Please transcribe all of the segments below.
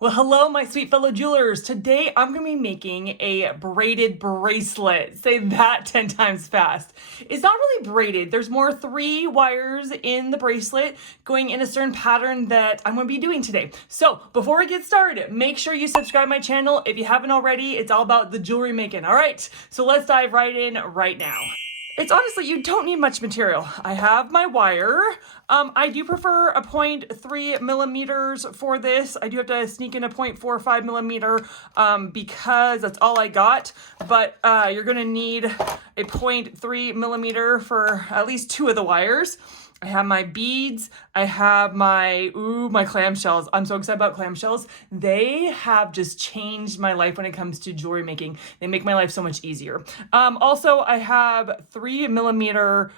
Well, hello, my sweet fellow jewelers. Today, I'm going to be making a braided bracelet. Say that 10 times fast. It's not really braided. There's more 3 wires in the bracelet going in a certain pattern that I'm going to be doing today. So before we get started, make sure you subscribe to my channel. If you haven't already, it's all about the jewelry making. All right, so let's dive right in right now. It's honestly, you don't need much material. I have my wire. I do prefer a 0.3 millimeters for this. I do have to sneak in a 0.45 millimeter because that's all I got. But you're gonna need a 0.3 millimeter for at least 2 of the wires. I have my beads. I have my clamshells. I'm so excited about clamshells. They have just changed my life when it comes to jewelry making. They make my life so much easier. Also, I have 3 millimeter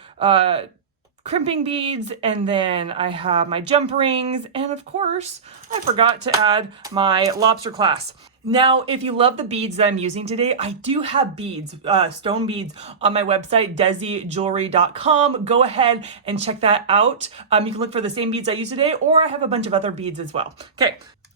crimping beads, and then I have my jump rings, and of course, I forgot to add my lobster clasp. Now, if you love the beads that I'm using today, I do have beads, stone beads on my website, desijewelry.com. Go ahead and check that out. You can look for the same beads I use today, or I have a bunch of other beads as well.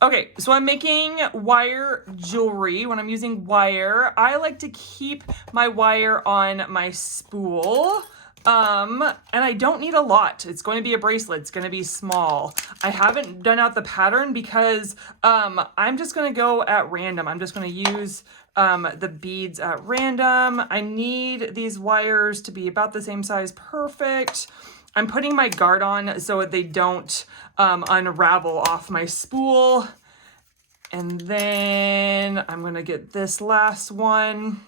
Okay, so I'm making wire jewelry. When I'm using wire, I like to keep my wire on my spool. And I don't need a lot. It's going to be a bracelet. It's going to be small. I haven't done out the pattern because I'm just going to go at random. I'm just going to use the beads at random. I need these wires to be about the same size. Perfect. I'm putting my guard on so they don't unravel off my spool. And then I'm going to get this last one.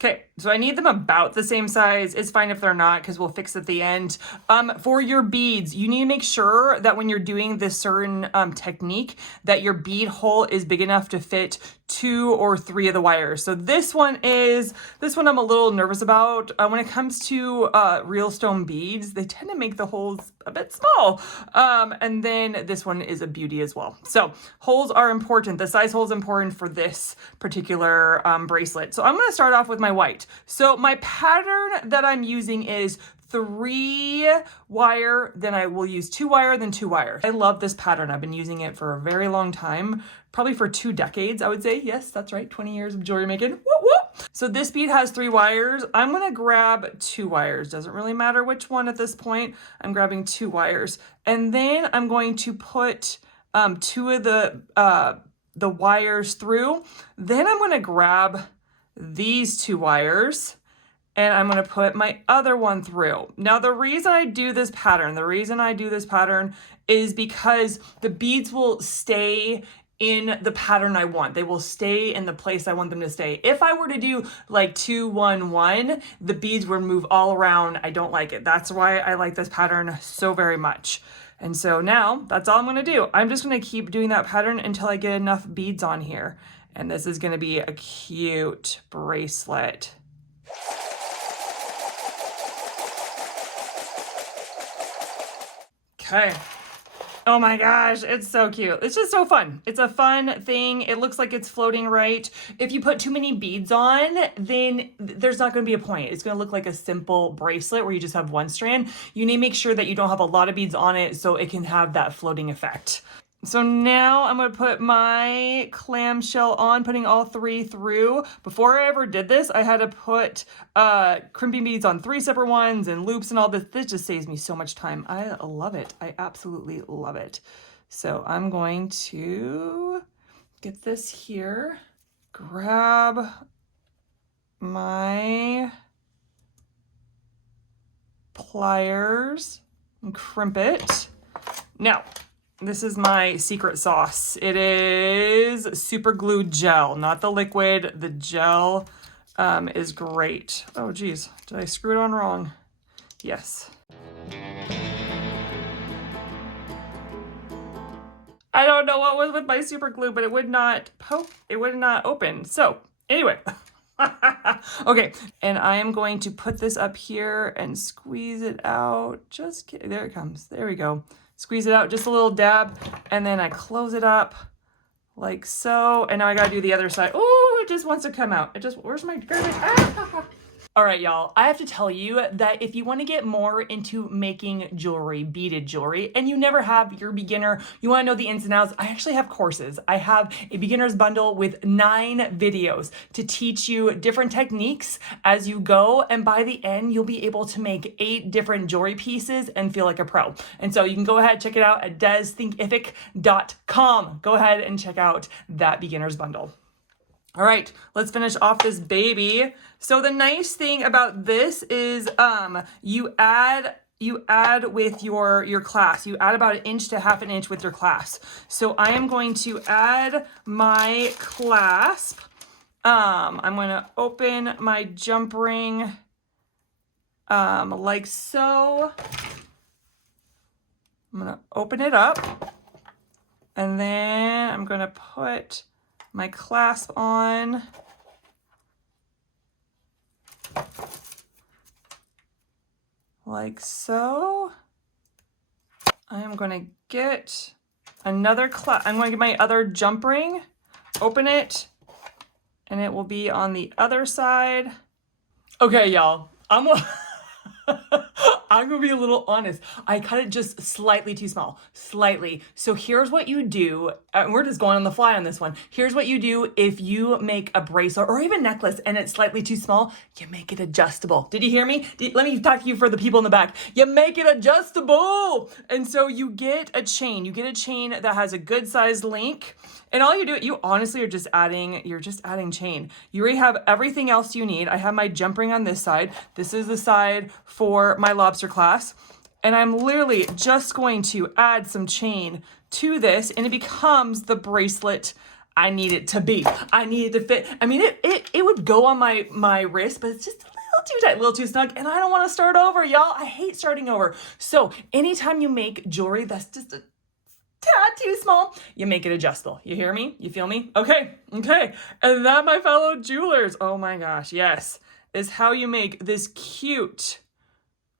Okay, so I need them about the same size. It's fine if they're not because we'll fix at the end. For your beads, you need to make sure that when you're doing this certain technique that your bead hole is big enough to fit 2 or 3 of the wires. So this one I'm a little nervous about. When it comes to real stone beads, they tend to make the holes a bit small. And then this one is a beauty as well. So holes are important. The size hole is important for this particular bracelet. So I'm going to start off with my white. So my pattern that I'm using is 3 wire, then I will use 2 wire, then 2 wire. I love this pattern. I've been using it for a very long time, probably for 2 decades, I would say. Yes, that's right, 20 years of jewelry making. Whoop, whoop. So this bead has 3 wires. I'm gonna grab 2 wires. Doesn't really matter which one at this point. I'm grabbing 2 wires. And then I'm going to put 2 of the wires through. Then I'm gonna grab these 2 wires and I'm going to put my other one through. Now, the reason I do this pattern is because the beads will stay in the pattern I want. They will stay in the place I want them to stay. If I were to do like 2, 1, 1, the beads would move all around. I don't like it. That's why I like this pattern so very much. And so now that's all I'm going to do. I'm just going to keep doing that pattern until I get enough beads on here. And this is going to be a cute bracelet. Okay. Oh my gosh, it's so cute. It's just so fun. It's a fun thing. It looks like it's floating right. If you put too many beads on, then there's not going to be a point. It's going to look like a simple bracelet where you just have 1 strand. You need to make sure that you don't have a lot of beads on it so it can have that floating effect. So now I'm going to put my clamshell on, putting all 3 through. Before I ever did this, I had to put crimping beads on 3 separate ones and loops and all this. This just saves me so much time. I love it. I absolutely love it. So I'm going to get this here, grab my pliers and crimp it. Now, this is my secret sauce. It is super glue gel, not the liquid. The gel is great. Oh geez, did I screw it on wrong? Yes. I don't know what was with my super glue, but it would not open. So anyway. Okay, and I am going to put this up here and squeeze it out. Just kidding. There it comes. There we go. Squeeze it out, just a little dab, and then I close it up like so. And now I gotta do the other side. Oh, it just wants to come out. Where's my garbage? Ah! All right, y'all, I have to tell you that if you want to get more into making jewelry, beaded jewelry, and you never have, you're a beginner, you want to know the ins and outs, I actually have courses. I have a beginner's bundle with 9 videos to teach you different techniques as you go. And by the end, you'll be able to make 8 different jewelry pieces and feel like a pro. And so you can go ahead, check it out at desthinkific.com. Go ahead and check out that beginner's bundle. All right, let's finish off this baby. So the nice thing about this is you add with your clasp. You add about 1 inch to ½ inch with your clasp. So I am going to add my clasp. I'm going to open my jump ring like so. I'm going to open it up, and then I'm going to put my clasp on. Like so. I am going to get another I'm going to get my other jump ring, open it, and it will be on the other side. Okay, y'all, I'm gonna be a little honest. I cut it just slightly too small, slightly. So here's what you do. We're just going on the fly on this one. Here's what you do if you make a bracelet or even necklace and it's slightly too small, you make it adjustable. Did you hear me? Let me talk to you for the people in the back. You make it adjustable. And so you get a chain. You get a chain that has a good sized link. And all you do, you honestly are just adding chain. You already have everything else you need. I have my jump ring on this side. This is the side for my lobster clasp. And I'm literally just going to add some chain to this, and it becomes the bracelet I need it to be. I need it to fit. I mean, it would go on my wrist, but it's just a little too tight, a little too snug, and I don't want to start over, y'all. I hate starting over. So anytime you make jewelry that's just a tad too small, you make it adjustable. You hear me? You feel me? Okay. And that, my fellow jewelers, oh my gosh, yes, is how you make this cute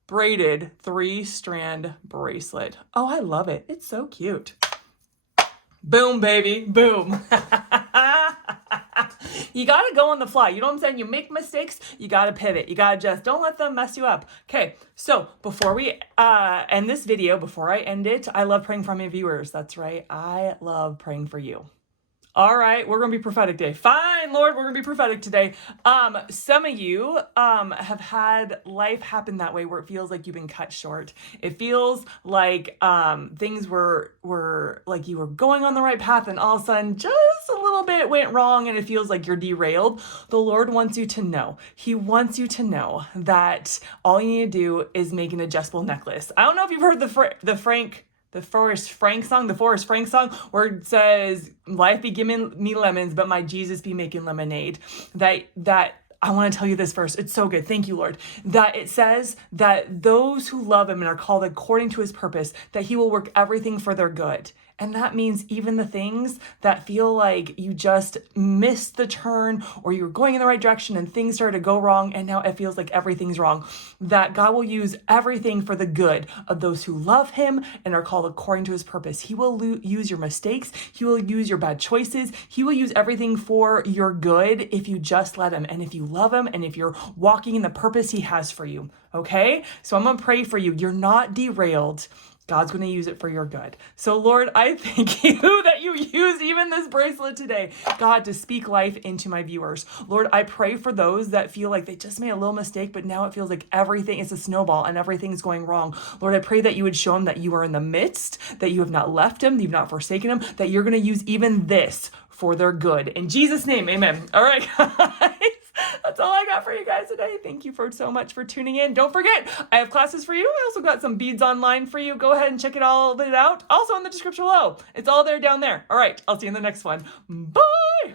braided 3-strand bracelet. Oh, I love it. It's so cute. Boom, baby, boom. You gotta go on the fly. You know what I'm saying? You make mistakes, you gotta pivot. You gotta just, don't let them mess you up. Okay, so before we end this video, before I end it, I love praying for my viewers. That's right, I love praying for you. All right, we're gonna be prophetic today. Fine, Lord, we're gonna be prophetic today. Some of you have had life happen that way where it feels like you've been cut short. It feels like things were like you were going on the right path, and all of a sudden just a little bit went wrong, and it feels like you're derailed. The Lord wants you to know. He wants you to know that all you need to do is make an adjustable necklace. I don't know if you've heard the Forrest Frank song, where it says, life be giving me lemons, but my Jesus be making lemonade. That I want to tell you this verse. It's so good. Thank you, Lord. That it says that those who love him and are called according to his purpose, that he will work everything for their good. And that means even the things that feel like you just missed the turn, or you were going in the right direction and things started to go wrong, and now it feels like everything's wrong, that God will use everything for the good of those who love him and are called according to his purpose. He will use your mistakes. He will use your bad choices. He will use everything for your good if you just let him, and if you love him, and if you're walking in the purpose he has for you. Okay? So I'm going to pray for you. You're not derailed. God's going to use it for your good. So Lord, I thank you that you use even this bracelet today, God, to speak life into my viewers. Lord, I pray for those that feel like they just made a little mistake, but now it feels like everything is a snowball and everything's going wrong. Lord, I pray that you would show them that you are in the midst, that you have not left them, you've not forsaken them, that you're going to use even this for their good. In Jesus' name, amen. All right, guys. That's all I got for you guys today. Thank you so much for tuning in. Don't forget, I have classes for you. I also got some beads online for you. Go ahead and check it all out. Also in the description below. It's all there down there. All right, I'll see you in the next one. Bye.